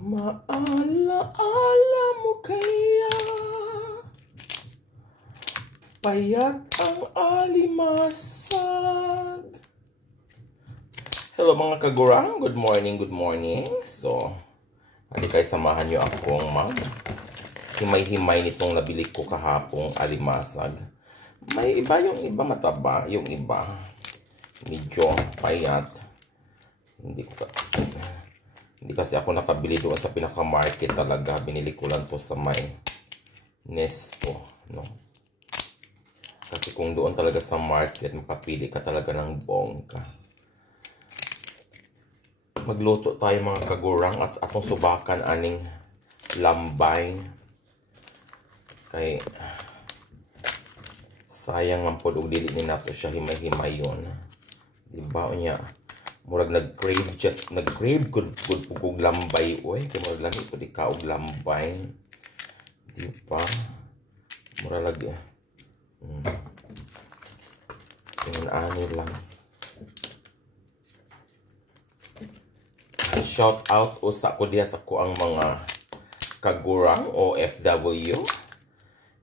Maalaala mo kaya payat ang alimasag. Hello mga kagurang, good morning, good morning. So, hindi kayo samahan nyo akong himay-himay nitong nabili ko kahapong alimasag. May iba, yung iba mataba, yung iba medyo payat. Hindi kasi ako nakabili doon sa pinaka-market talaga. Binili ko lang to sa may Nesto, no? Kasi kung doon talaga sa market, makapili ka talaga ng bongga. Magluto tayo mga kagurang at atong subakan aning lambay. Kay sayang ang podog dili ni nato siya himay-himay yun. Diba niya? Murag nag-crave good pugog lambay oy, kay murag lami pud ikaog lambay. Di ba? Murag lagi. Ano lang. Shout out usa ko diha sa ko ang mga kagurang OFW.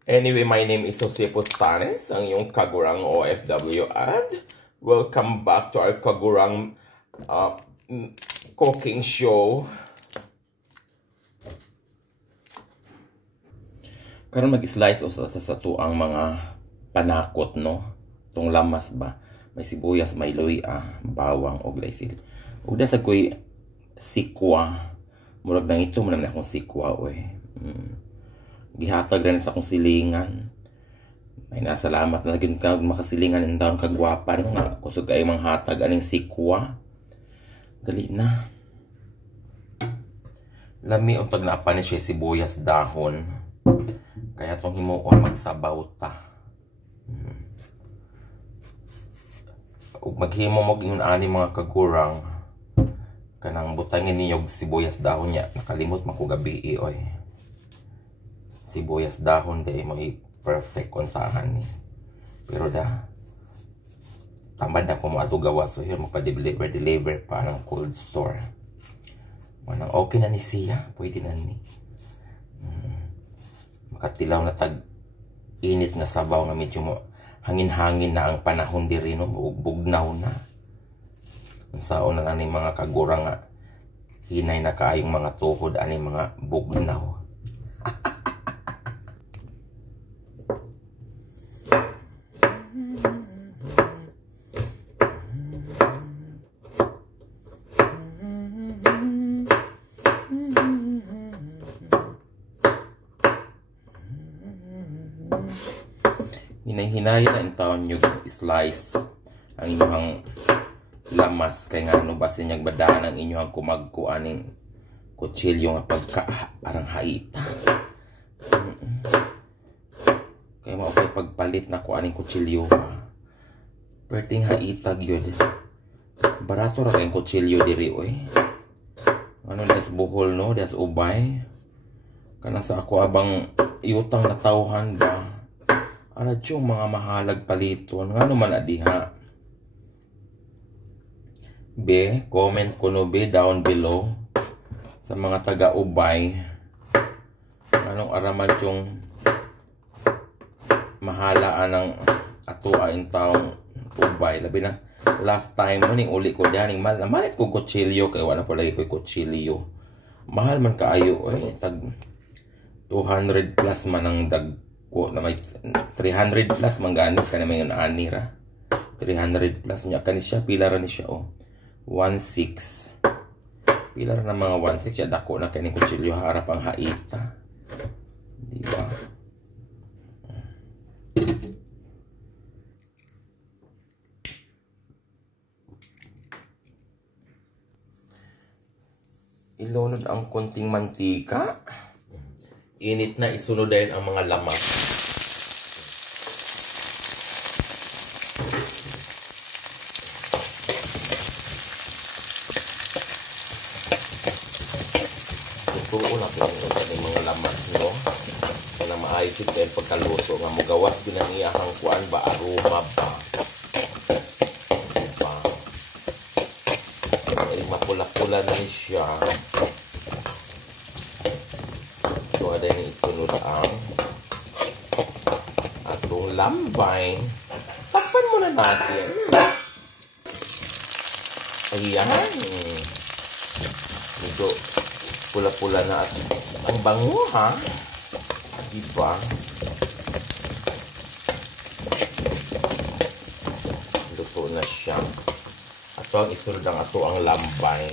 Anyway, my name is Jose Postanes, ang iyong kagurang OFW, and welcome back to our kagurang cooking show. Karon mag-slice o sa tuang mga panakot, no? Tong lamas ba? May sibuyas, may luya, bawang o glycil. Uda sa koy sikwa. Murag nang ito mo naman akong sikwa, oy. Gihatag rin sa akong silingan. Ay nasalamat na lagyan ka makasilingan ng taong kagwapa, no? Nga kusog ay manghatag aning sikwa. Dali na. Lami ang pag naapan siya sibuyas dahon. Kaya itong himuon magsabaw ta. Maghimo mo yung ani mga kagurang. Kanang butangin niyog sibuyas dahon niya. Nakalimot makugabi oy. Sibuyas dahon day may perfect kontahan ni. Pero tamad na ko mo ato gawa, so here magpa-deliver pa ng cold store. Manang okay na ni siya, pwede na ni. Makatilaw na tag init nga sabaw nga medyo mo hangin-hangin na ang panahon diri, no? Bugnaw na. Unsaon na lang ni mga kagurang nga hinay na kaayong mga tuhod ani mga bugnaw. Hinay-hinay na ang taon nyo slice ang inyong lamas. Kaya nga ano ba sinyag badaan ang inyong kumagkuaning kutsilyo nga pagka parang haita. Kaya mo okay pagpalit na kuaning kutsilyo ha. Perting haitag yun. Barato ra kayong kutsilyo diri oy. Ano das buhol, no? Das ubay. Kanang sa ako abang iutang na tauhan ba? Arat yung mga mahalag paliton. Nga naman adiha. Be, comment ko no be down below. Sa mga taga-ubay. Anong araman yung mahalaan ng atuain taong ubay. Labi na, last time mo ning uli ko dyan. Malit ko kutsilyo. Kaya wala po lagi ko kutsilyo. Mahal man kaayo. Ay, tag 200 plus man ang dag ko na may 300 plus mangganit ka na may anira 300 plus niya kanis siya pilar ni siya 1.6 pilar na mga 1.6 siya dako na kaning kutsilyo harap ang haita, di ba? Ilunod ang konting mantika. Init na, isunod din ang mga lamas. Tutuon na yung mga lamas, no? Kaya maayos ito yung pagkaluto. Nga mugawas pinangiyahang kuan ba, aroma ba? Diba? Mapula-pula na siya. ato aday ni isunod ang atong lambay. Takpan muna natin. Ayan. Ito, pula-pula na at ang bango, ha? Diba? Luto na siya. Ato ang isunod ang ato ang lambay.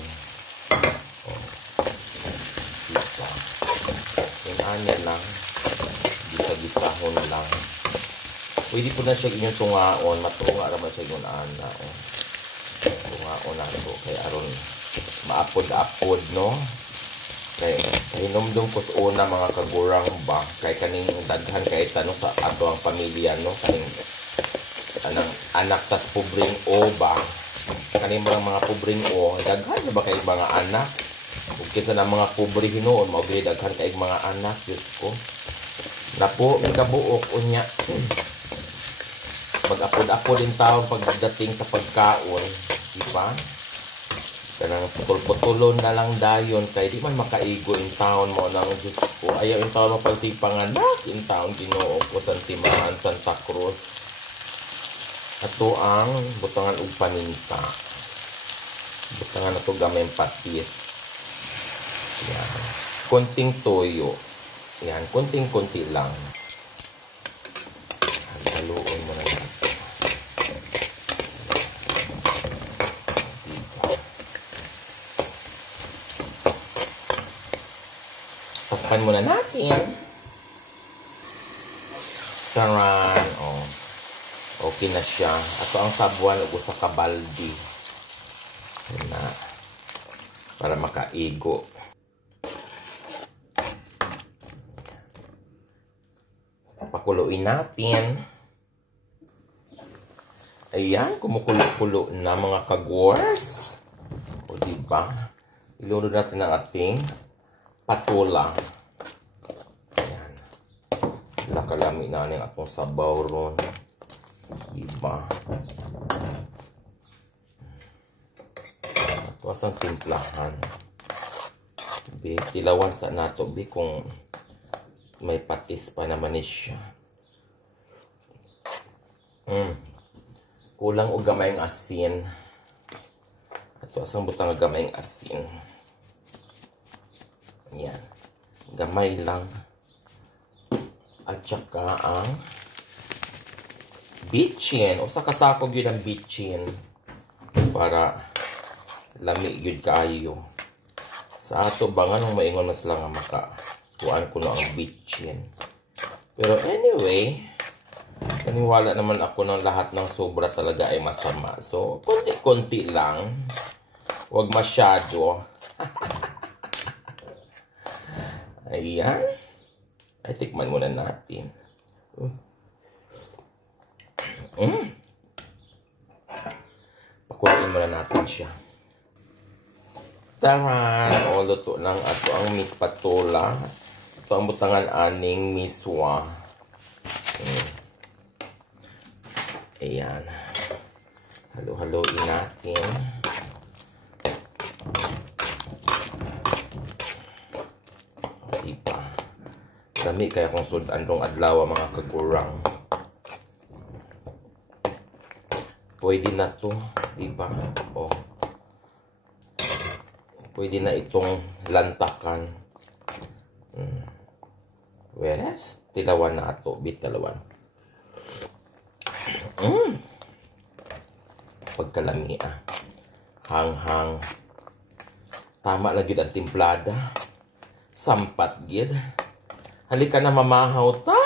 Diba? Inanin lang. Gisa-gisahon lang. Pwede po na siya inyong tungaon. Matunga naman siya yung ana. Tungaon na ito. Kaya aron maapod-apod, no? Kaya hinumdum ko sa una mga kagurang ba. Kaya kaning daghan kay tanong sa ato ang pamilya, no? Kaning anak tas pobring o ba? Kaning mga pobring o. Daghan na ba kay mga anak? Kung kisa na mga pobre hinoon, maugli daghan kay mga anak. Diyos ko. Napo, may kabuok. Unya. Mag-apod-apod din taon pagdating sa pagkaon. Diba? Kanang putol-putulon na lang dayon kay di man makaigo in town mo nang Diyos ko. Ayaw in town mo panganak in town Ginoo ko Santiman, Santa Cruz. Ato ang butangan og paninta. Butangan ato gamay patis. Yan. Konting toyo. Yan, konting-konti lang. Haluin mo na natin. Takpan muna natin. Saran. Oh. Okay na siya. Ato ang sabuan o sa kabaldi. Na. Para makaigo. Pakuluin natin. Ayan. Kumukulo-kulo na mga kagwars. O diba? Ilunod natin ang ating patula. Ayan. Lakalami na ng atong sabaw ron. Diba? Ito asang timplahan. Bi, tilawan sa nato. Bi, kung may patis pa naman siya. Kulang o gamayng asin. Ito asang butang gamayng asin. Yan. Gamay lang. At saka ang bitchin. O sa kasakog yun ang bitchin. Para lami yun kaayo. Sa ato ba nga nung maingon mas lang ang makakuan ko na ang bitchin. Pero anyway, naniwala naman ako ng lahat ng sobra talaga ay masama. So, konti-konti lang. Huwag masyado. Ayan. Ay, tikman muna natin. Pakuloyin muna natin siya. Taran! O, luto ng ato ang Miss Patola. Ito ang butangan aning miswa. Ayan. Halo-haloin natin. Diba? Dami kaya kung sudan rong adlaw mga kagurang. Pwede na to, diba? O. Pwede na itong lantakan. Wes, tilawan na ito. Bitalawan. Pagkalami Hang-hang. Tama lang yun ang timplada. Sampat gid. Halika na mamahaw ta.